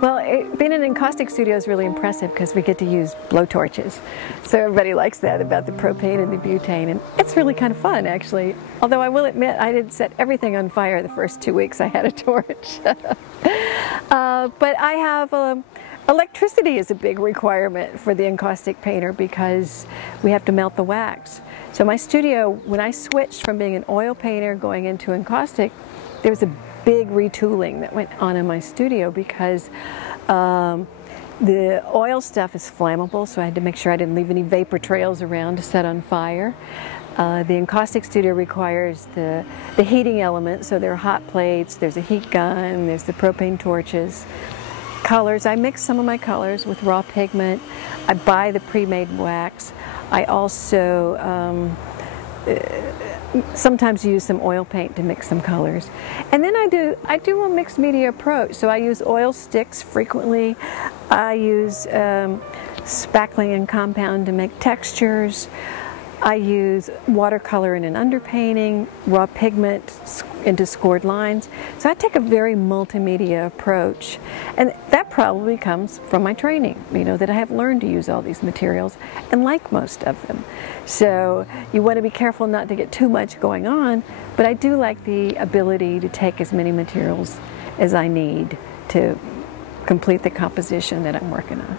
Well, being in Encaustic Studio is really impressive because we get to use blowtorches. So everybody likes that about the propane and the butane, and it's really kind of fun, actually. Although I will admit I didn't set everything on fire the first 2 weeks I had a torch. But I have electricity is a big requirement for the encaustic painter because we have to melt the wax. So my studio, when I switched from being an oil painter going into encaustic, there was a big retooling that went on in my studio because the oil stuff is flammable, so I had to make sure I didn't leave any vapor trails around to set on fire. The Encaustic Studio requires the heating element, so there are hot plates, there's a heat gun, there's the propane torches. Colors, I mix some of my colors with raw pigment. I buy the pre-made wax. I also sometimes use some oil paint to mix some colors. And then I do a mixed media approach. So I use oil sticks frequently. I use spackling and compound to make textures. I use watercolor in an underpainting, raw pigment into scored lines. So I take a very multimedia approach. And that probably comes from my training, you know, that I have learned to use all these materials and like most of them. So you want to be careful not to get too much going on, but I do like the ability to take as many materials as I need to complete the composition that I'm working on.